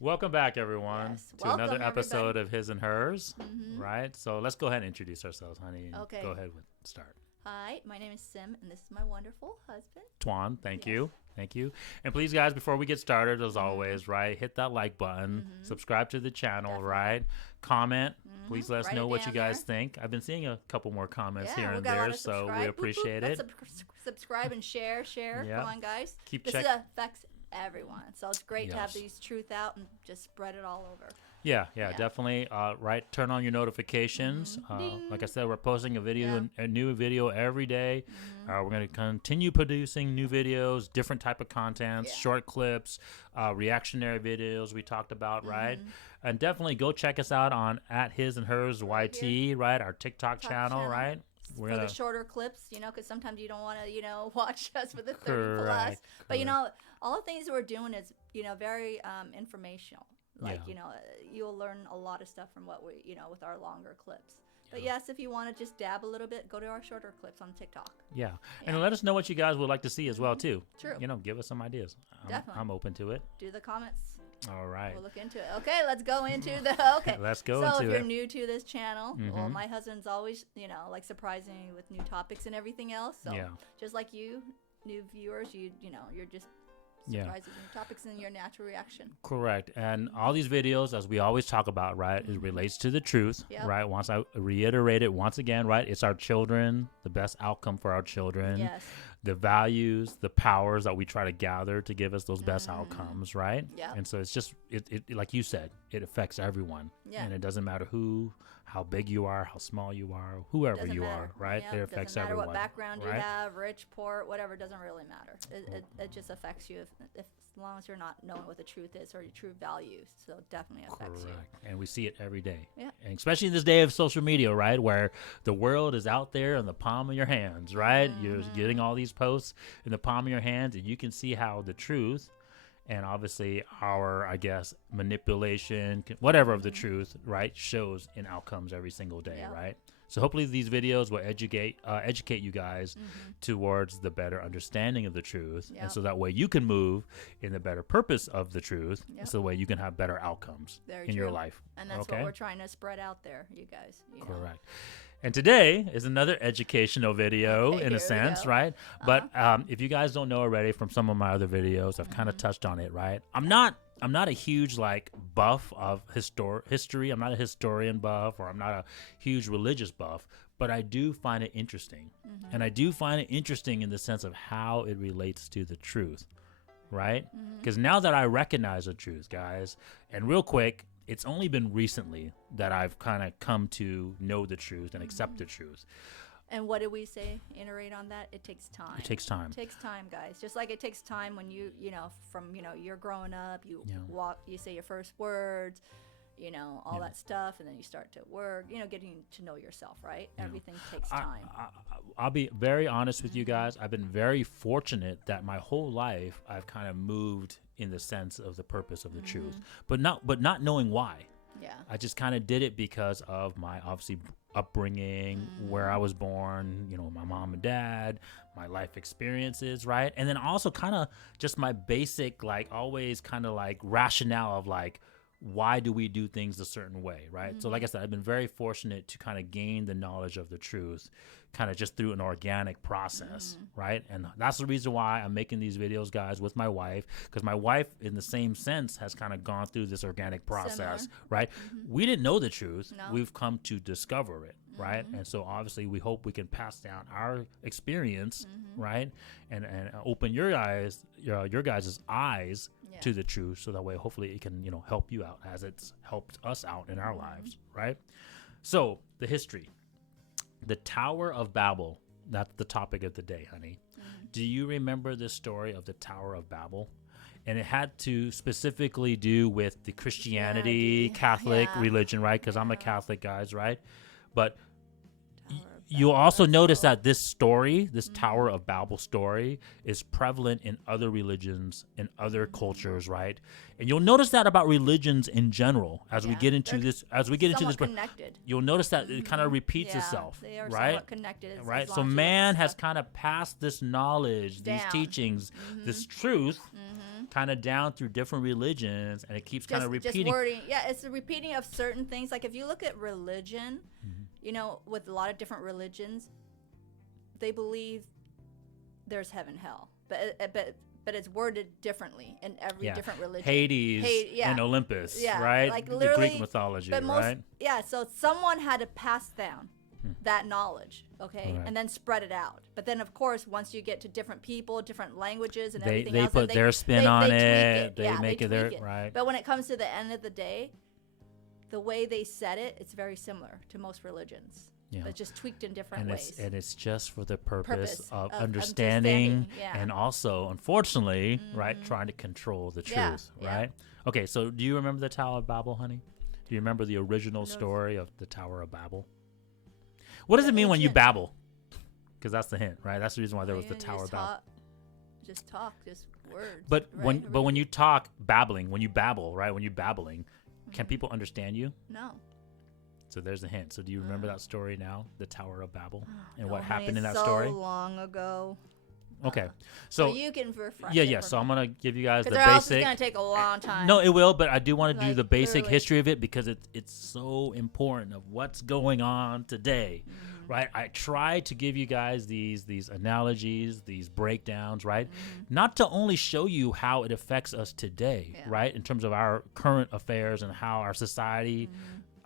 Welcome back, everyone, Yes. to Welcome, another episode everybody. of His and Hers. Mm-hmm. Right? So let's go ahead and introduce ourselves, honey. And Okay. Go ahead with start. Hi, my name is Sim, and this is my wonderful husband. Tuan, thank Yes. you. Thank you. And please, guys, before we get started, as always, right, hit that like button, subscribe to the channel, Definitely. right? Comment. Please let us Write know it what you down guys think. I've been seeing a couple more comments Yeah, here we and got a lot there, of so subscribe. we Boop, boop. appreciate Let's it. subscribe and share. Yeah. Come on, guys. Keep This checking. affects everyone, so it's great to have Yes. these truth out and just spread it all over. Yeah, Yeah. definitely. Right, turn on your notifications. Ding. Like I said, we're posting a new video every day. Mm-hmm. We're going to continue producing new videos, different type of contents, Yeah. short clips, reactionary videos we talked about, right? Mm-hmm. And definitely go check us out on at His&Hers Right YT, right? Our TikTok Top channel, channel. right? We're For the gonna shorter clips, because sometimes you don't want to, watch us for the 30 plus. Correct, But, correct. all the things we're doing is, very informational. Like, Yeah. you'll learn a lot of stuff from what we, with our longer clips. But Yeah. yes, if you want to just dab a little bit, go to our shorter clips on TikTok. Yeah. Yeah. And let us know what you guys would like to see as well, too. True. Give us some ideas. Definitely. I'm open to it. Do the comments. All right. We'll look into it. Okay, let's go into okay. Let's go so into if you're it. new to this channel, well, Mhm. my husband's always, surprising me with new topics and everything else. So Yeah. just like you, new viewers, you're just Yeah. surprised with new topics and your natural reaction. Correct. And all these videos, as we always talk about, right, it relates to the truth, Yep. right? Once I reiterate it once again, right, it's our children, the best outcome for our children, Yes. the values, the powers that we try to gather to give us those best outcomes, right? Yep. And so it's just, it like you said, it affects everyone. Yeah. And it doesn't matter how big you are, how small you are, whoever Doesn't you matter. are, right? Yep. It affects doesn't matter everyone. what background you right? have, rich, poor, whatever, doesn't really matter. It just affects you if as long as you're not knowing what the truth is or your true values. So it definitely affects you. Correct. And we see it every day. Yeah. And especially in this day of social media, right? Where the world is out there in the palm of your hands, right? You're getting all these posts in the palm of your hands, and you can see how the truth and obviously our, I guess, manipulation, whatever of the truth, right, shows in outcomes every single day, Yeah. right? So hopefully these videos will educate you guys towards the better understanding of the truth, Yep. and so that way you can move in the better purpose of the truth, Yep. and so that way you can have better outcomes Very in your true. life. And that's okay? what we're trying to spread out there, you guys. Correct. And today is another educational video Okay, in a here we sense, go. right? But if you guys don't know already from some of my other videos, I've kind of touched on it, right? I'm not a huge buff of history. I'm not a historian buff, or I'm not a huge religious buff, but I do find it interesting. And I do find it interesting in the sense of how it relates to the truth, right? Because now that I recognize the truth, guys, and real quick, it's only been recently that I've kind of come to know the truth and accept the truth. And what did we say? Iterate on that. It takes time. It takes time. It takes time, guys. Just like it takes time when you're growing up, you walk, you say your first words, all that stuff, and then you start to work, getting to know yourself, right? Everything takes time. I'll be very honest with you guys. I've been very fortunate that my whole life I've kind of moved in the sense of the purpose of the truth, but not knowing why. Yeah. I just kind of did it because of my obviously upbringing, where I was born, my mom and dad, my life experiences, right? And then also kind of just my basic, always kind of rationale of why do we do things a certain way, right? So like I said, I've been very fortunate to kind of gain the knowledge of the truth kind of just through an organic process, right? And that's the reason why I'm making these videos, guys, with my wife, because my wife, in the same sense, has kind of gone through this organic process, right? We didn't know the truth. No. We've come to discover it, right? And so obviously we hope we can pass down our experience, right? And open your eyes, your guys' eyes Yeah. to the truth, so that way hopefully it can help you out as it's helped us out in our lives, right? So the history, the Tower of Babel, that's the topic of the day, honey. Do you remember the story of the Tower of Babel? And it had to specifically do with the Christianity, Catholic Yeah. religion, right? Because I'm a Catholic, guys, right? But Tower of you'll Babel, also that's notice cool. that this story, this Tower of Babel story, is prevalent in other religions, in other cultures, right? And you'll notice that about religions in general as we Yeah, get into they're this. As we get into somewhat this, connected. you'll notice that it kind of repeats Yeah, itself, they are right? somewhat connected. Right. as So long as you man look has stuff kind of passed this knowledge, these down. teachings, this truth kind of down through different religions, and it keeps kind of repeating. Just wording. Yeah, it's the repeating of certain things. Like if you look at religion, you know, with a lot of different religions, they believe there's heaven, hell, but it's worded differently in every different religion. Hades and Olympus, right? Like the Greek mythology, right? So someone had to pass down that knowledge, okay, and then spread it out. But then, of course, once you get to different people, different languages, and everything else, they put their spin on it. They make it their right. But when it comes to the end of the day, the way they said it, it's very similar to most religions. Yeah. But just tweaked in different ways. And it's just for the purpose of understanding and also, unfortunately, right, trying to control the truth, right? Okay, so do you remember the Tower of Babel, honey? Do you remember the original story of the Tower of Babel? What does it mean when you babble? Because that's the hint, right? That's the reason why there was the Tower of Babel. Just words. But when you talk, babbling, when you babble, right, when you're babbling, can people understand you? No. So there's a hint. So do you remember that story now, the Tower of Babel, and what happened in that story? So long ago. Okay, so you can refresh. Yeah. So I'm gonna give you guys the basic. Because it's gonna take a long time. No, it will, but I do want to do the basic history of it because it's so important of what's going on today, right? I try to give you guys these analogies, these breakdowns, right? Not to only show you how it affects us today, right, in terms of our current affairs and how our society.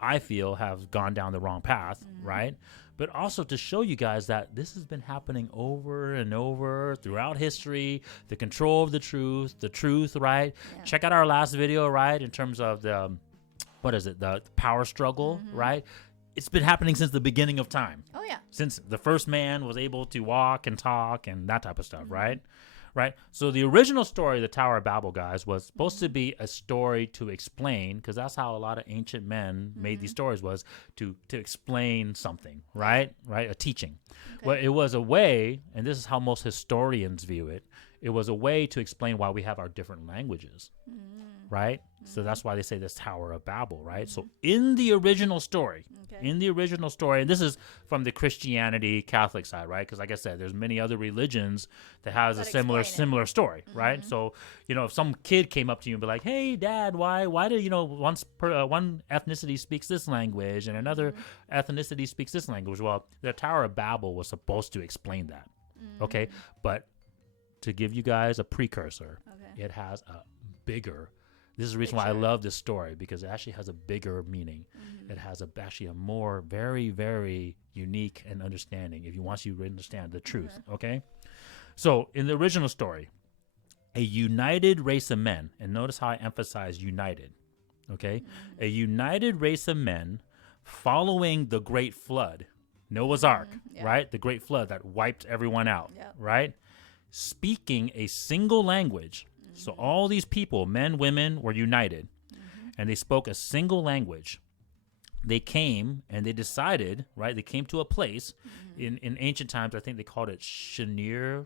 I feel have gone down the wrong path, right? But also to show you guys that this has been happening over and over throughout history, the control of the truth, right? Yeah. Check out our last video, right? In terms of the power struggle, right? It's been happening since the beginning of time. Oh, yeah. Since the first man was able to walk and talk and that type of stuff, right? Right. So the original story of the Tower of Babel, guys, was supposed to be a story to explain, because that's how a lot of ancient men made these stories, was to explain something, right? Right. A teaching. Okay. Well, it was a way, and this is how most historians view it. It was a way to explain why we have our different languages, right? So that's why they say this Tower of Babel, right? So in the original story, and this is from the Christianity Catholic side, right? Because like I said, there's many other religions that has a similar story, right? So, you know, if some kid came up to you and be like, hey, Dad, why do, you know, one ethnicity speaks this language and another ethnicity speaks this language? Well, the Tower of Babel was supposed to explain that, okay? But to give you guys a precursor, it has a bigger. This is the reason why I love this story, because it actually has a bigger meaning. It has actually a more very, very unique and understanding if you want you to understand the truth, okay? So in the original story, a united race of men, and notice how I emphasize united, okay? A united race of men following the great flood, Noah's Ark, right? The great flood that wiped everyone out, right? Speaking a single language. So all these people, men, women, were united, and they spoke a single language. They came and they decided, right? They came to a place in ancient times. I think they called it Shinir,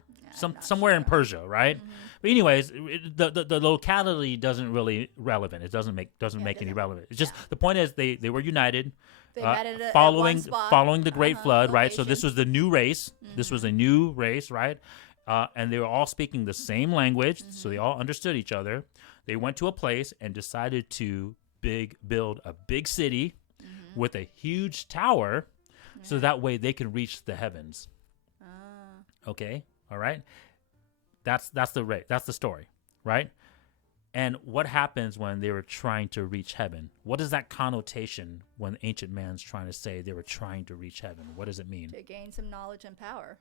somewhere in Persia, right? But anyways, the locality doesn't really relevant. It doesn't make any relevant. It's just the point is they were united, following the great flood, right? So this was the new race. This was a new race, right? And they were all speaking the same language, so they all understood each other. They went to a place and decided to build a big city with a huge tower, so that way they can reach the heavens. Okay, all right. That's the story, right? And what happens when they were trying to reach heaven? What is that connotation when the ancient man's trying to say they were trying to reach heaven? What does it mean? To gain some knowledge and power.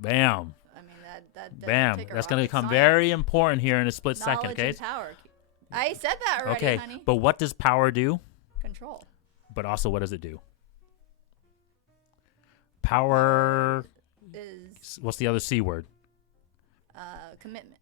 Bam. I mean, that bam. That's going to become very important here in a split second, okay? Knowledge and power. I said that already, okay. Honey. But what does power do? Control. But also, what does it do? Power is... What's the other C word? Commitment.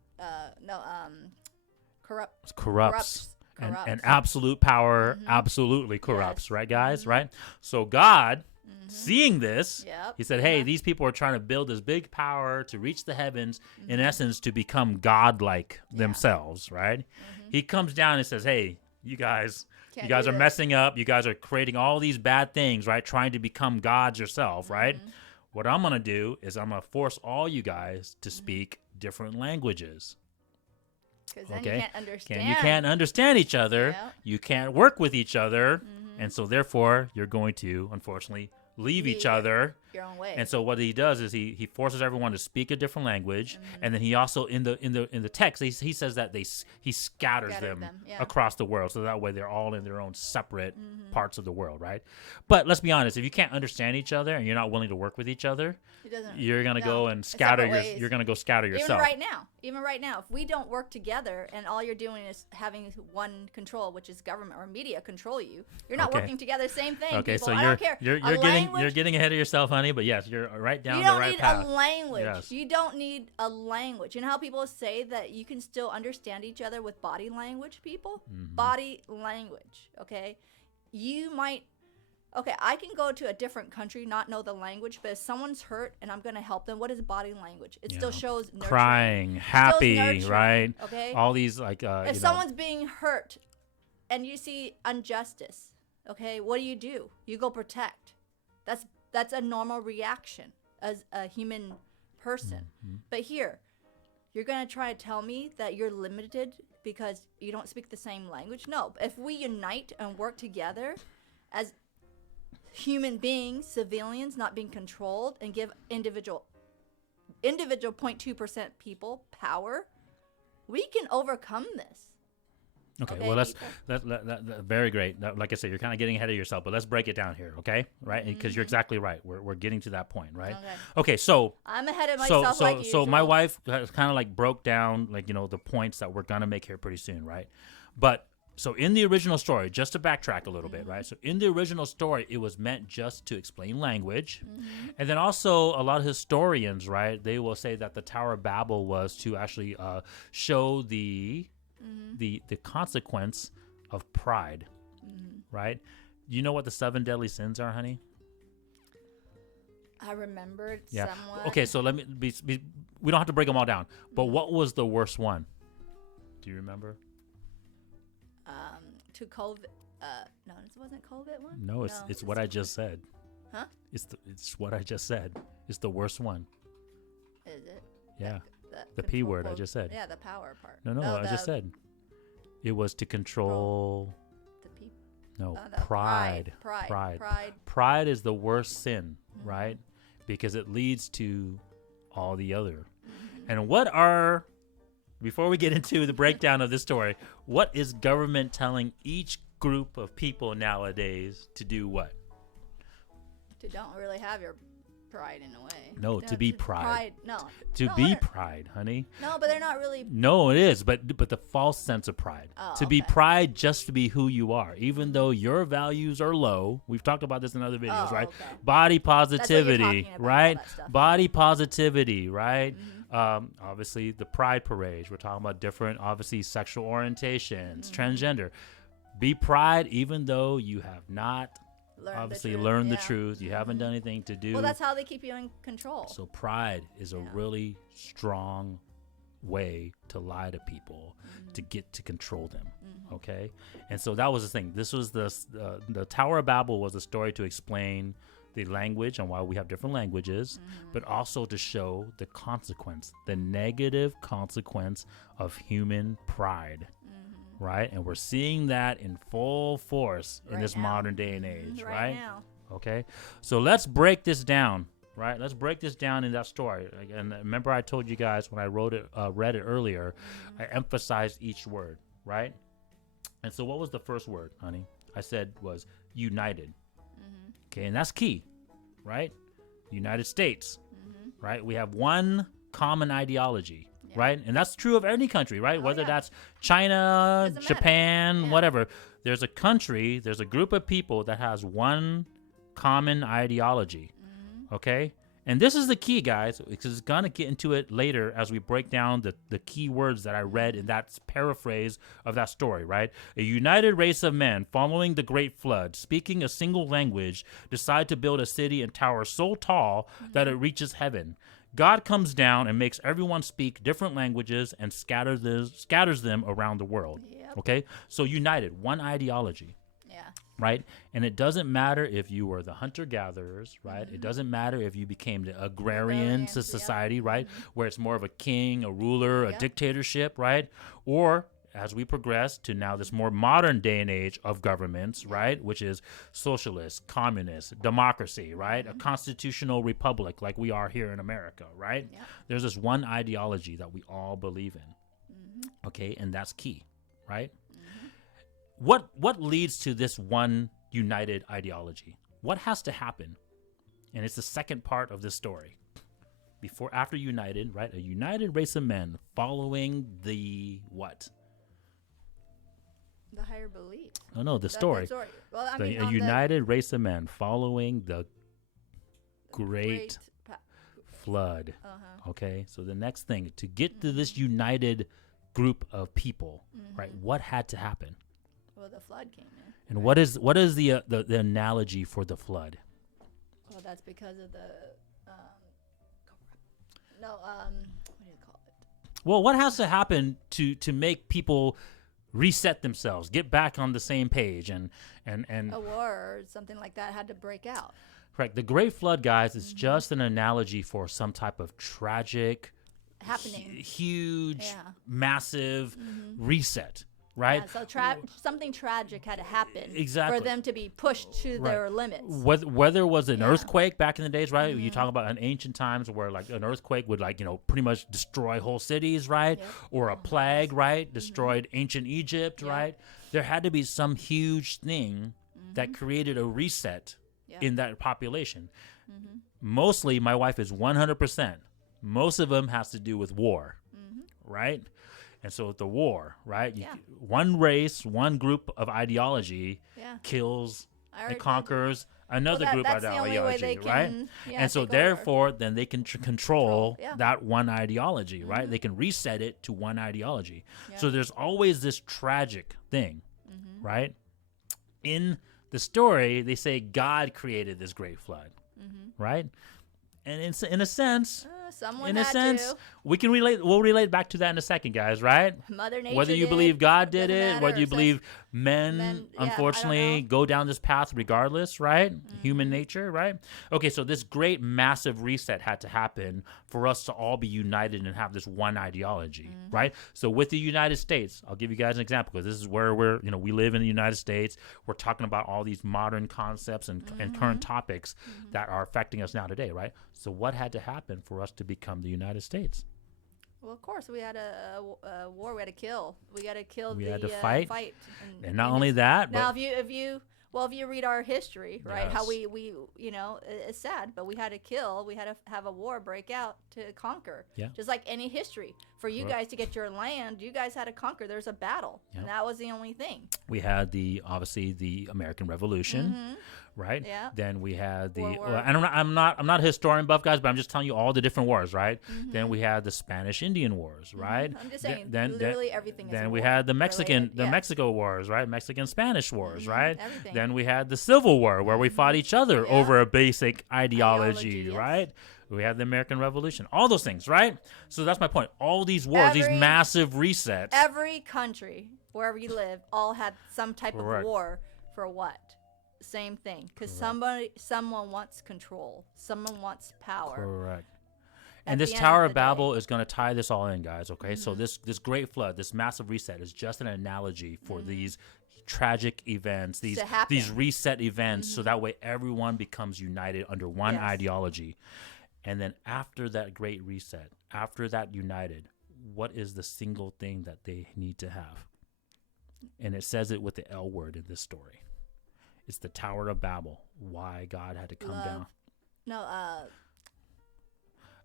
Corrupt. Corrupts. And absolute power absolutely corrupts, right, guys? Right? So God... seeing this, he said, hey, these people are trying to build this big power to reach the heavens, in essence, to become God-like themselves, right? He comes down and says, hey, you guys are messing up. You guys are creating all these bad things, right? Trying to become gods yourself, right? What I'm going to do is I'm going to force all you guys to speak different languages. Because then you can't understand. You can't understand each other. Yeah. You can't work with each other. And so therefore, you're going to, unfortunately, leave each other your own way. And so what he does is he forces everyone to speak a different language, and then he also in the text he says that he scatters them across the world, so that way they're all in their own separate parts of the world, right? But let's be honest, if you can't understand each other and you're not willing to work with each other, you're gonna go and scatter you're gonna go scatter yourself. Even right now, if we don't work together and all you're doing is having one control, which is government or media control you, you're not working together. Same thing. Okay, people. so I don't care. You're getting ahead of yourself, honey. But yes, you're right down the right path. You don't need a language. Yes. You don't need a language. You know how people say that you can still understand each other with body language, people? Body language, okay? You might, I can go to a different country, not know the language, but if someone's hurt and I'm going to help them, what is body language? It still shows nurturing. Crying, happy, right? Okay? All these, if someone's being hurt and you see injustice, okay, what do? You go protect. That's a normal reaction as a human person. But here, you're going to try to tell me that you're limited because you don't speak the same language? No. If we unite and work together as human beings, civilians, not being controlled, and give individual 0.2% people power, we can overcome this. Okay, well, that's very great. Like I said, you're kind of getting ahead of yourself, but let's break it down here, okay? Right? Because you're exactly right. We're getting to that point, right? Okay, so I'm ahead of myself like usual. So my wife kind of like broke down the points that we're gonna make here pretty soon, right? But so in the original story, just to backtrack a little bit, right? So in the original story, it was meant just to explain language, and then also a lot of historians, right? They will say that the Tower of Babel was to actually show the consequence of pride, right? You know what the 7 deadly sins are, honey? I remembered somewhat. Okay, so let me we don't have to break them all down, but what was the worst one? Do you remember? To COVID. No, it wasn't COVID one. No, it's what I just said. Huh? It's what I just said. It's the worst one. Is it? Yeah. The P word I just said. Yeah, the power part. No, I just said. It was to control the people. No, pride. Pride is the worst sin, right? Because it leads to all the other. And before we get into the breakdown of this story, what is government telling each group of people nowadays to do what? To don't really have your pride in a way. No, to be pride. To be pride, honey. No, but they're not really. No, it is, but the false sense of pride. To be pride just to be who you are, even though your values are low. We've talked about this in other videos, right? Okay. Body positivity, right? Body positivity, right? Obviously, the pride parades. We're talking about different, obviously, sexual orientations, transgender. Be pride, even though you have not. Learn the truth. You haven't done anything to do. Well, that's how they keep you in control. So pride is a really strong way to lie to people to get to control them. Okay, and so that was the thing. This was the Tower of Babel was a story to explain the language and why we have different languages, but also to show the consequence, the negative consequence of human pride. Right, and we're seeing that in full force in this modern day and age, right? Now. Okay, so let's break this down, right? Let's break this down in that story. And remember, I told you guys when I read it earlier, I emphasized each word, right? And so, what was the first word, honey? I said was united. Okay, and that's key, right? United States, right? We have one common ideology. Right? And that's true of any country, right? Whether that's China, Japan, whatever. There's a country, there's a group of people that has one common ideology. Okay? And this is the key, guys, because it's going to get into it later as we break down the key words that I read in that paraphrase of that story, right? A united race of men following the great flood, speaking a single language, decide to build a city and tower so tall that it reaches heaven. God comes down and makes everyone speak different languages and scatters them around the world. Okay? So united, one ideology. Yeah. right? And it doesn't matter if you were the hunter-gatherers, right? It doesn't matter if you became the agrarian society, right? Where it's more of a king, a ruler, a dictatorship, right? Or as we progress to now this more modern day and age of governments, right? Which is socialist, communist, democracy, right? A constitutional republic like we are here in America, right? There's this one ideology that we all believe in, okay? And that's key, right? What leads to this one united ideology? What has to happen? And it's the second part of this story. After united, right? A united race of men following the what? The higher belief. Oh no, the story. Well, I mean, A united race of men following the great flood. Okay, so the next thing to get to this united group of people, right? What had to happen? Well, the flood came in. And what is the analogy for the flood? Well, that's because of the what do you call it? Well, what has to happen to make people reset themselves, get back on the same page, and a war or something like that had to break out. Correct. The Great Flood, guys, is just an analogy for some type of tragic, happening, huge, massive reset. Right. Yeah, so something tragic had to happen exactly. for them to be pushed to their limits. Whether it was an earthquake back in the days, right? You talk about in ancient times where like an earthquake would pretty much destroy whole cities, right? Or a plague, right? Destroyed ancient Egypt, right? There had to be some huge thing that created a reset in that population. Mostly, my wife is 100%. Most of them has to do with war, right? And so the war, right? One race, one group of ideology kills and conquers another group of ideology, right? And so therefore, then they can control that one ideology, right? They can reset it to one ideology. So there's always this tragic thing, right? In the story, they say God created this great flood, right? And in a sense, we can relate. We'll relate back to that in a second, guys. Right? Mother Nature. Whether you believe God did it, whether you believe men unfortunately go down this path, regardless, right? Human nature, right? Okay, so this great, massive reset had to happen for us to all be united and have this one ideology, right? So with the United States, I'll give you guys an example because this is where we live in the United States. We're talking about all these modern concepts and current topics that are affecting us now today, right? So what had to happen for us to become the United States? Well, of course, we had a war. We had to kill. We got to kill. We had to fight. And not only that, now if you read our history, right? How we it's sad, but we had to kill. We had to have a war break out to conquer. Yeah. Just like any history, for you guys to get your land, you guys had to conquer. There's a battle, and that was the only thing. We had obviously the American Revolution. Right. Yeah. Then we had and I'm not a historian buff, guys, but I'm just telling you all the different wars, right? Then we had the Spanish Indian Wars, right? I'm just saying, literally everything. Then we had the Mexico Wars, right? Mexican Spanish Wars, right? Everything. Then we had the Civil War, where we fought each other over a basic ideology, right? We had the American Revolution, all those things, right? So that's my point. All these wars, these massive resets. Every country, wherever you live, all had some type of war for what? Same thing, because someone wants control, someone wants power. Correct. And this Tower of Babel is going to tie this all in, guys. Okay, so this great flood, this massive reset, is just an analogy for these tragic events, these reset events, so that way everyone becomes united under one ideology. And then after that great reset, after that united, what is the single thing that they need to have? And it says it with the L word in this story. It's the Tower of Babel. Why God had to come down. No,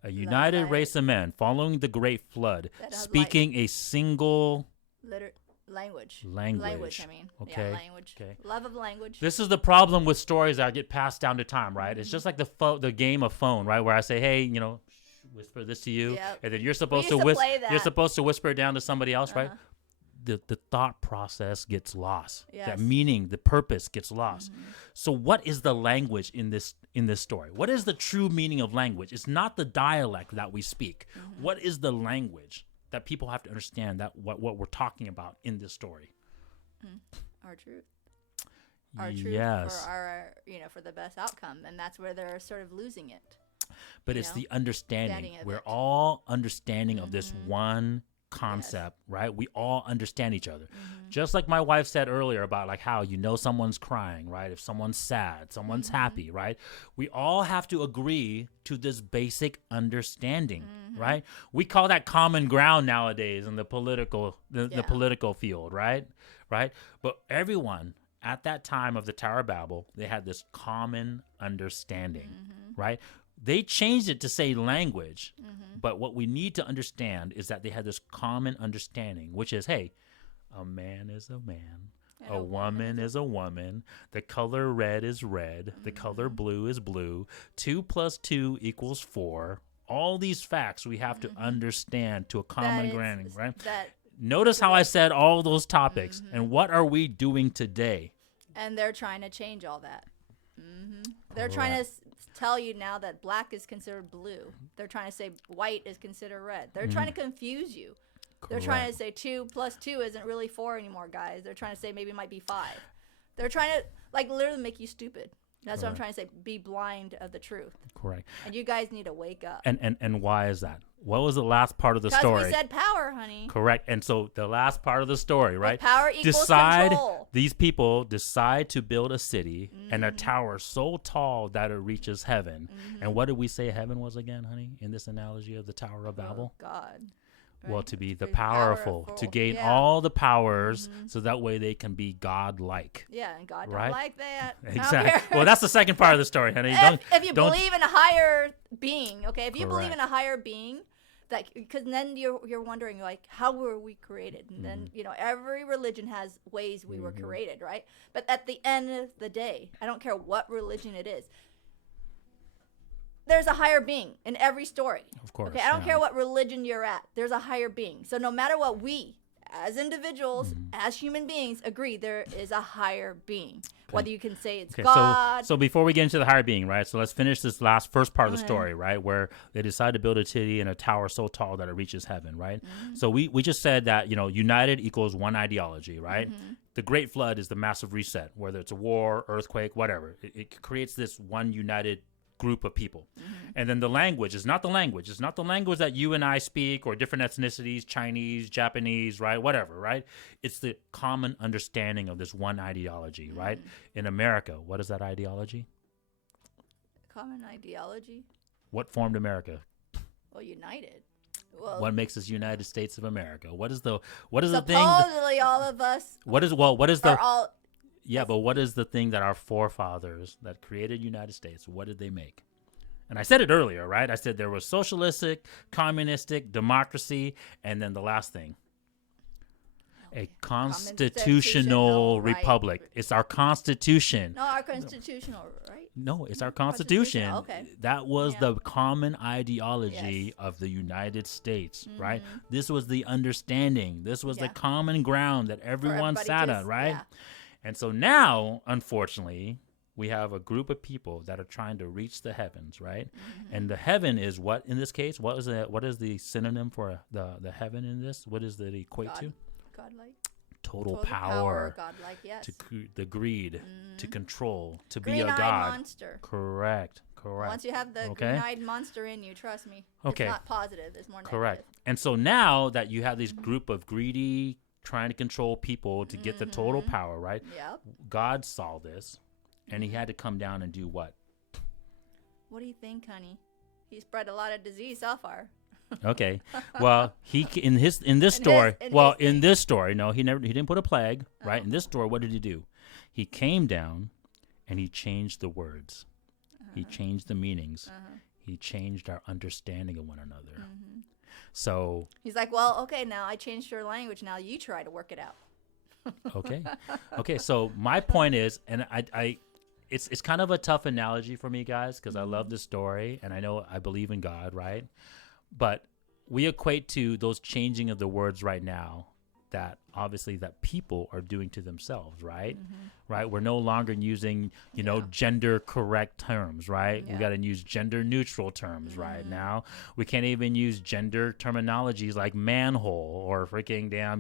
a united race of men following the great flood, speaking a single language. Language, I mean. Okay. Yeah, language. Okay. Love of language. This is the problem with stories that get passed down to time, right? It's just like the game of phone, right? Where I say, hey, whisper this to you, and then you're supposed to whisper it down to somebody else, right? The thought process gets lost. Yes. That meaning, the purpose gets lost. So what is the language in this story? What is the true meaning of language? It's not the dialect that we speak. What is the language that people have to understand that what we're talking about in this story? Our truth. our truth Yes. for our, for the best outcome. And that's where they're sort of losing it. But it's the understanding. Of We're it. all understanding of this one concept, right? We all understand each other. Just like my wife said earlier about like how someone's crying, right? If someone's sad, someone's happy, right? We all have to agree to this basic understanding, right? We call that common ground nowadays in the political the political field, right? Right? But everyone at that time of the Tower of Babel, they had this common understanding, right? They changed it to say language, but what we need to understand is that they had this common understanding, which is, hey, a man is a man, a woman is a woman, the color red is red, the color blue is blue, 2 + 2 = 4. All these facts we have to understand to a common grounding, right? Notice how I said all those topics, and what are we doing today? And they're trying to change all that. They're trying to tell you now that black is considered blue. They're trying to say white is considered red. They're trying to confuse you. They're trying to say 2 + 2 isn't really 4 anymore, guys. They're trying to say maybe it might be 5. They're trying to literally make you stupid. That's what I'm trying to say. Be blind of the truth. Correct. And you guys need to wake up. And why is that? What was the last part of the story? Because we said power, honey. Correct. And so the last part of the story, right? Well, power equals control. These people decide to build a city and a tower so tall that it reaches heaven. And what did we say heaven was again, honey, in this analogy of the Tower of Babel? Oh, God. Well, to be the powerful, to gain all the powers, so that way they can be God-like. Yeah, and God don't like that. Exactly. Well, that's the second part of the story, honey. If you believe in a higher being, okay? If you believe in a higher being, because then you're wondering, like, how were we created? And then, every religion has ways we were created, right? But at the end of the day, I don't care what religion it is, there's a higher being in every story. Of course. Okay, I don't care what religion you're at. There's a higher being. So no matter what we, as individuals, as human beings, agree, there is a higher being. Okay. Whether you can say it's God. So before we get into the higher being, right? So let's finish this first part of the story, right? Where they decide to build a city and a tower so tall that it reaches heaven, right? So we just said that, united equals one ideology, right? The Great Flood is the massive reset, whether it's a war, earthquake, whatever. It creates this one united group of people. And then the language is not the language. It's not the language that you and I speak or different ethnicities, Chinese, Japanese, right? Whatever, right? It's the common understanding of this one ideology, right? In America, what is that ideology? Common ideology? What formed America? Well, united. Well, what makes us United States of America? What is the thing? Supposedly all of us. What is the all. Yeah, but what is the thing that our forefathers that created United States, what did they make? And I said it earlier, right? I said there was socialistic, communistic, democracy, and then the last thing, a constitutional republic. Right. It's our Constitution. No, our constitutional, right? No, it's our Constitution. Okay. That was the common ideology of the United States, right? This was the understanding. This was the common ground that everyone sat on, right? Yeah. And so now, unfortunately, we have a group of people that are trying to reach the heavens, right? And the heaven is what in this case? What is the synonym for the heaven in this? What does it equate to? Godlike. Total power. Godlike, yes. The greed, to control, to be a green-eyed god. Monster. Correct. Once you have the green-eyed monster in you, trust me, it's not positive. It's more negative. Correct. And so now that you have this group of greedy, trying to control people to get the total power, right? Yep. God saw this, and he had to come down and do what? What do you think, honey? He spread a lot of disease so far. Okay. Well, in this story, no, he didn't put a plague, right? In this story, what did he do? He came down and he changed the words. He changed the meanings. He changed our understanding of one another. So he's like, well, okay, now I changed your language. Now you try to work it out. Okay. So my point is, and it's kind of a tough analogy for me, guys, because I love this story and I believe in God, right? But we equate to those changing of the words right now that obviously that people are doing to themselves, right? Right? We're no longer using, gender correct terms, right? We got to use gender neutral terms right now. We can't even use gender terminologies like manhole or freaking damn,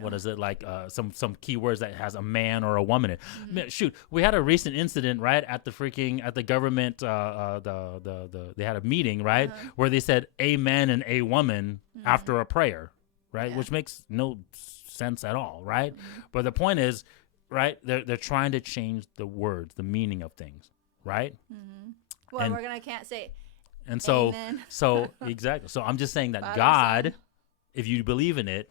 what is it like? Some keywords that has a man or a woman in it. Man, shoot, we had a recent incident right at the government. They had a meeting right where they said a man and a woman after a prayer, right, which makes no sense at all, right? But the point is, right, they're trying to change the words, the meaning of things, right? Well, can't say. And so, amen. so exactly. So I'm just saying that Father, God, Son. if you believe in it,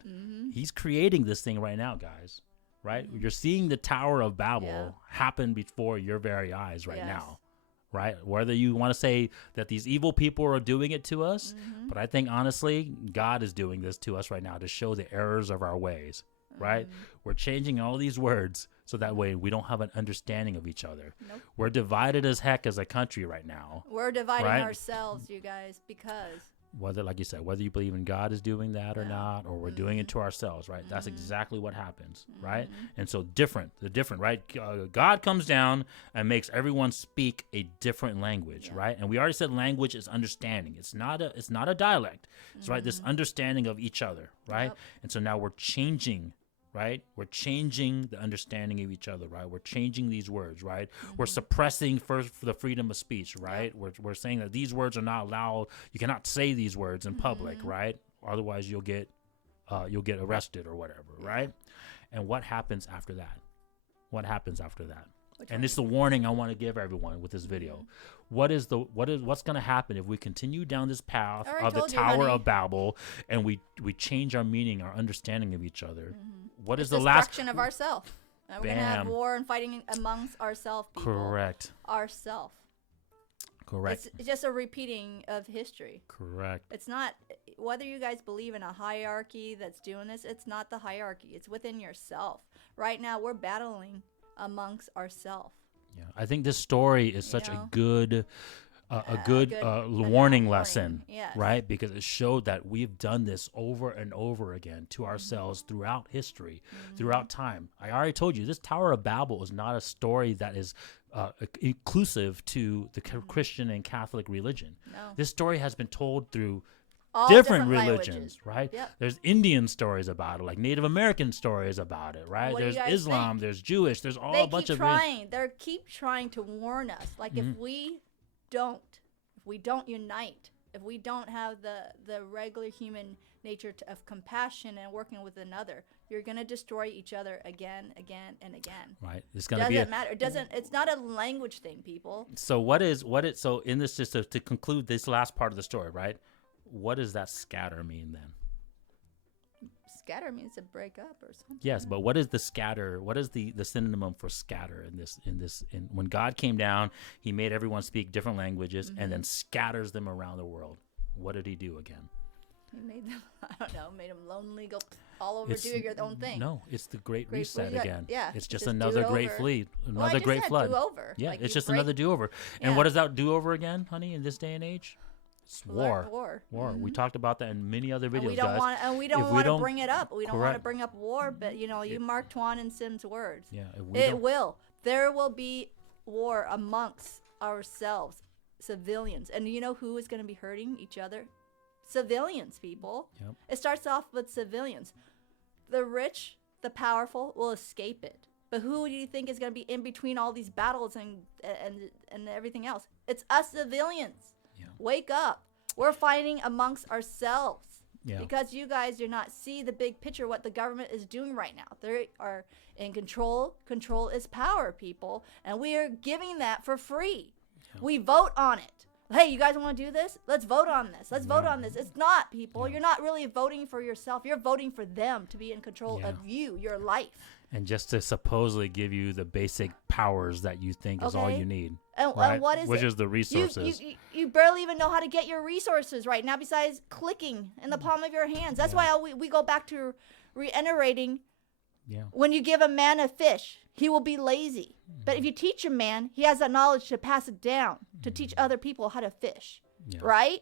He's creating this thing right now, guys. Right? You're seeing the Tower of Babel happen before your very eyes right now. Right? Whether you want to say that these evil people are doing it to us, but I think honestly, God is doing this to us right now to show the errors of our ways. Right? We're changing all these words so that way we don't have an understanding of each other. Nope. We're divided as heck as a country right now. We're dividing ourselves, you guys, because whether, like you said, whether you believe in God is doing that or not, or we're doing it to ourselves, right? That's exactly what happens, right? And so the different, right? God comes down and makes everyone speak a different language, right? And we already said language is understanding. It's not a dialect. It's right, this understanding of each other, right? Yep. And so now we're changing. Right? We're changing the understanding of each other, right? We're changing these words, right? We're suppressing first for the freedom of speech, right? We're saying that these words are not allowed. You cannot say these words in public, right? Otherwise you'll get arrested or whatever, right? And what happens after that? What happens after that? And this is the warning I want to give everyone with this video. What's going to happen if we continue down this path of the Tower of Babel and we change our meaning, our understanding of each other? What is the last destruction of ourselves? We're going to have war and fighting amongst ourselves. Correct. Ourself. Correct. It's just a repeating of history. Correct. It's not, whether you guys believe in a hierarchy that's doing this, it's not the hierarchy. It's within yourself. Right now, we're battling amongst ourselves. Yeah, I think this story is such a good warning lesson, right? Because it showed that we've done this over and over again to ourselves throughout history, throughout time. I already told you, this Tower of Babel is not a story that is inclusive to the Christian and Catholic religion. No. This story has been told through all different religions, right? Yep. There's Indian stories about it, like Native American stories about it, right? There's Islam, there's Jewish, there's a bunch of... They keep trying to warn us. Like if we don't unite, if we don't have the regular human nature of compassion and working with another, you're going to destroy each other again and again. Right. It's going to matter. It's not a language thing, people. So so in this, just to conclude this last part of the story, right? What does that scatter mean then? Scatter means to break up or something. Yes, but what is the scatter? What is the synonym for scatter in when God came down, He made everyone speak different languages and then scatters them around the world. What did He do again? He made them, I don't know, made them lonely, go all over doing your own thing. No, it's the Great Reset again. Yeah, it's just another great fleet, another great flood. Do-over. Yeah, like it's just another do-over. And what is that do-over again, honey, in this day and age? It's war. We talked about that in many other videos, and we don't want to bring it up. We don't want to bring up war, but you mark Tuan and Sim's words. Yeah, There will be war amongst ourselves, civilians, and you know who is going to be hurting each other? Civilians, people. Yep. It starts off with civilians. The rich, the powerful will escape it. But who do you think is going to be in between all these battles and everything else? It's us civilians. Yeah. Wake up. We're fighting amongst ourselves. Yeah. Because you guys do not see the big picture, what the government is doing right now. They are in control. Control is power, people. And we are giving that for free. Yeah. We vote on it. Hey, you guys want to do this? Let's vote on this. Let's vote on this. It's not, people. You're not really voting for yourself. You're voting for them to be in control of you, your life. And just to supposedly give you the basic powers that you think is all you need. And what is Which is the resources. You barely even know how to get your resources right now besides clicking in the palm of your hands. That's why we go back to reiterating. Yeah. When you give a man a fish, he will be lazy. But if you teach a man, he has that knowledge to pass it down, to teach other people how to fish. Yeah. Right?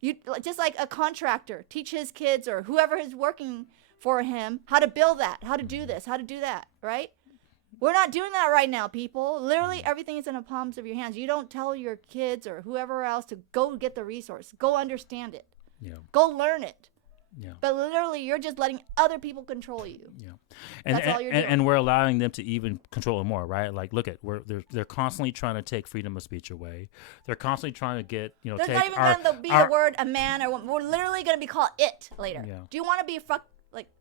You just like a contractor, teach his kids or whoever is working for him how to build that, how to do this, how to do that, right? We're not doing that right now, people. Literally everything is in the palms of your hands. You don't tell your kids or whoever else to go get the resource. Go understand it. Yeah. Go learn it. Yeah. But literally, you're just letting other people control you. Yeah. That's all you're doing. And we're allowing them to even control it more, right? Like, look at they're constantly trying to take freedom of speech away. They're constantly trying to get, There's take not even going to be the word a man or woman. We're literally going to be called it later. Yeah. Do you want to be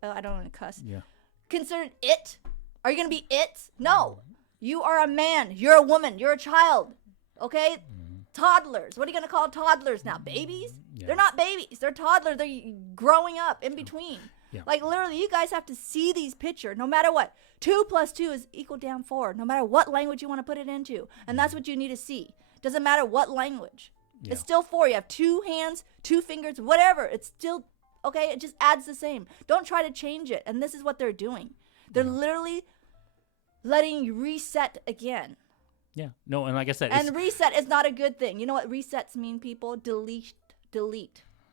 I don't want to cuss. Yeah. Considered it? Are you going to be it? No. You are a man. You're a woman. You're a child. Okay? Toddlers. What are you going to call toddlers now? Babies? Yeah. They're not babies. They're toddlers. They're growing up in between. Yeah. Like, literally, you guys have to see these pictures no matter what. 2 + 2 is equal damn 4, no matter what language you want to put it into. And that's what you need to see. Doesn't matter what language. Yeah. It's still 4. You have 2 hands, 2 fingers, whatever. It's still, okay? It just adds the same. Don't try to change it. And this is what they're doing. They're literally letting you reset again. Yeah. No, and like I said. And reset is not a good thing. You know what resets mean, people? Delete,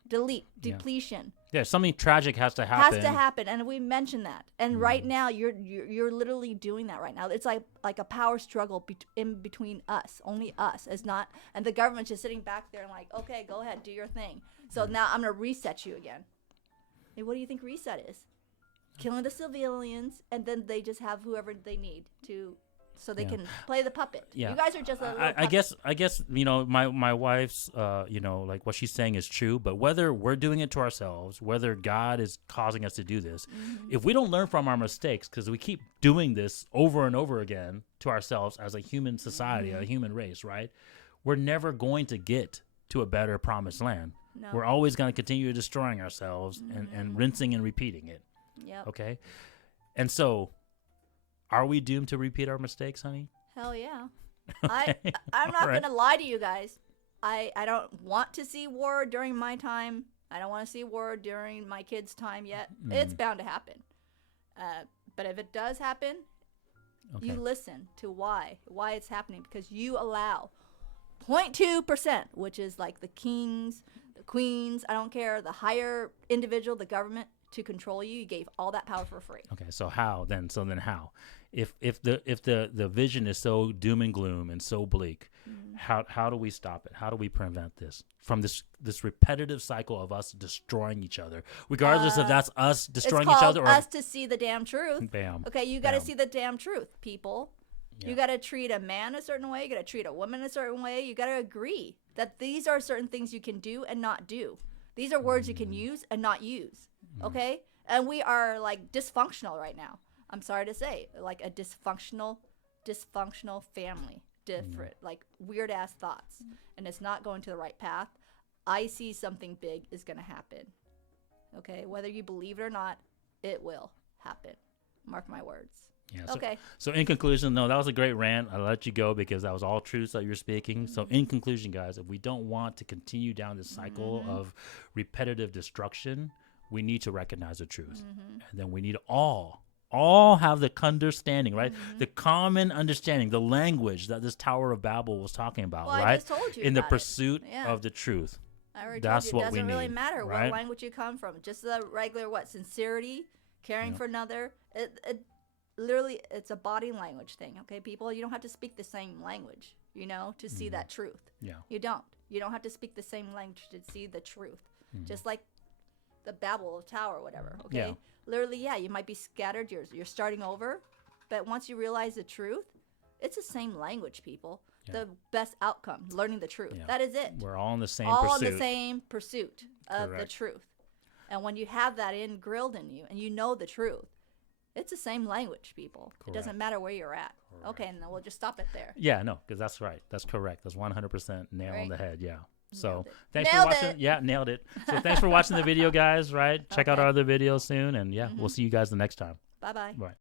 depletion. Yeah, something tragic has to happen. Has to happen, and we mentioned that. And right now, you're literally doing that right now. It's like a power struggle in between us. Only us is not, and the government's just sitting back there and like, okay, go ahead, do your thing. So now I'm gonna reset you again. Hey, what do you think reset is? Killing the civilians, and then they just have whoever they need to. So they can play the puppet. Yeah. You guys are just a little I guess my wife's like what she's saying is true, but whether we're doing it to ourselves, whether God is causing us to do this, if we don't learn from our mistakes, because we keep doing this over and over again to ourselves as a human society, a human race, right? We're never going to get to a better promised land. No. We're always going to continue destroying ourselves and rinsing and repeating it. Yep. Okay? And so, are we doomed to repeat our mistakes, honey? Hell yeah. Okay. I'm not going to lie to you guys. I don't want to see war during my time. I don't want to see war during my kids' time yet. It's bound to happen. But if it does happen, you listen to why it's happening, because you allow 0.2%, which is like the kings, the queens, I don't care, the higher individual, the government, to control you. You gave all that power for free. Okay, so how then? So then how? If the vision is so doom and gloom and so bleak, how do we stop it? How do we prevent this from this repetitive cycle of us destroying each other, regardless if that's us destroying each other or us to see the damn truth? Bam. Okay, you got to see the damn truth, people. Yeah. You got to treat a man a certain way. You got to treat a woman a certain way. You got to agree that these are certain things you can do and not do. These are words you can use and not use. Okay? And we are like dysfunctional right now. I'm sorry to say, like a dysfunctional family, different, like weird ass thoughts, and it's not going to the right path. I see something big is going to happen. Okay? Whether you believe it or not, it will happen. Mark my words. Yeah, okay. So in conclusion, no, that was a great rant. I'll let you go because that was all truths that you're speaking. So in conclusion, guys, if we don't want to continue down this cycle of repetitive destruction, we need to recognize the truth. And then we need all have the understanding, right? The common understanding, the language that this Tower of Babel was talking about, right? I just told you in the pursuit of the truth. I already told you, it doesn't really matter what language you come from. Just the regular, sincerity, caring for another. It literally, it's a body language thing, okay, people? You don't have to speak the same language, to see that truth. Yeah. You don't have to speak the same language to see the truth. Just like the Babel of Tower or whatever, okay? Yeah. Literally, you might be scattered, you're starting over, but once you realize the truth, it's the same language, people. The best outcome, learning the truth. Yeah. That is it. We're all in the same pursuit. All in the same pursuit of the truth. And when you have that grilled in you and you know the truth, it's the same language, people. Correct. It doesn't matter where you're at. Correct. Okay, and then we'll just stop it there. Yeah, no, because that's right. That's correct. That's 100% nail on the head, yeah. So thanks nailed for watching. Yeah, nailed it. So thanks for watching the video, guys, right? Check out our other videos soon, and we'll see you guys the next time. Bye-bye. Right.